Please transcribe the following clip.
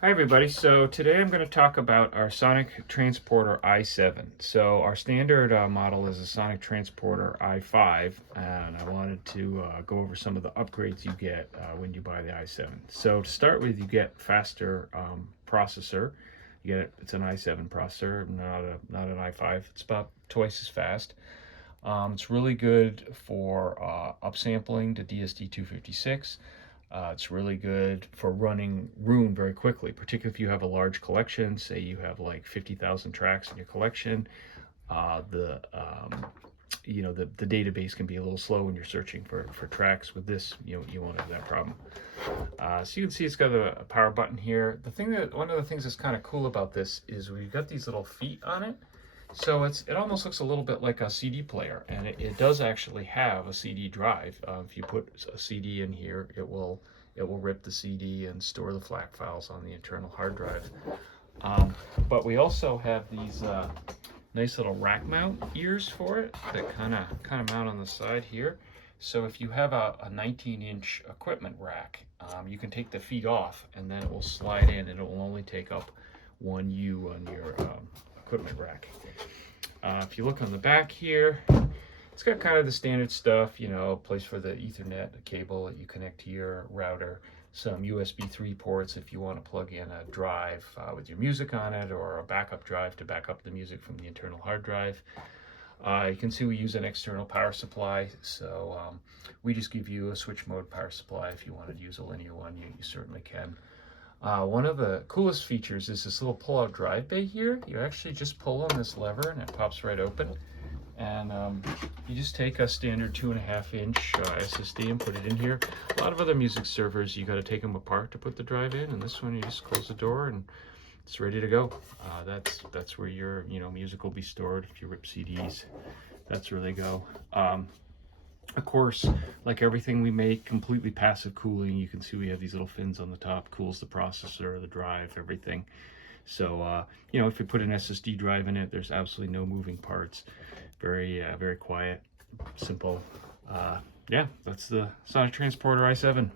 Hi everybody, so today I'm going to talk about our sonicTransporter i7. So our standard model is a sonicTransporter i5, and I wanted to go over some of the upgrades you get when you buy the i7. So to start with, you get faster processor. It's an i7 processor, not an i5. It's about twice as fast. It's really good for upsampling to DSD-256. It's really good for running Roon very quickly, particularly if you have a large collection. Say you have like 50,000 tracks in your collection. The database can be a little slow when you're searching for tracks. With this, you won't have that problem. So you can see it's got a power button here. One of the things that's kind of cool about this is we've got these little feet on it. So it almost looks a little bit like a CD player, and it does actually have a CD drive. If you put a CD in here, it will rip the CD and store the FLAC files on the internal hard drive. But we also have these nice little rack mount ears for it that kind of mount on the side here. So if you have a 19-inch equipment rack, you can take the feet off, and then it will slide in, and it will only take up one U on your equipment rack. If you look on the back here, it's got kind of the standard stuff, a place for the Ethernet cable that you connect to your router, some USB 3 ports if you want to plug in a drive with your music on it, or a backup drive to back up the music from the internal hard drive. You can see we use an external power supply, so we just give you a switch mode power supply. If you wanted to use a linear one, you certainly can. One of the coolest features is this little pull-out drive bay here. You actually just pull on this lever and it pops right open. And you just take a standard 2.5-inch SSD and put it in here. A lot of other music servers, you got to take them apart to put the drive in, and this one you just close the door and it's ready to go. That's where your music will be stored. If you rip CDs, that's where they go. Of course, like everything we make, completely passive cooling. You can see we have these little fins on the top, cools the processor, the drive, everything. So, if you put an SSD drive in it, there's absolutely no moving parts. Very quiet, simple. Yeah, that's the sonicTransporter i7.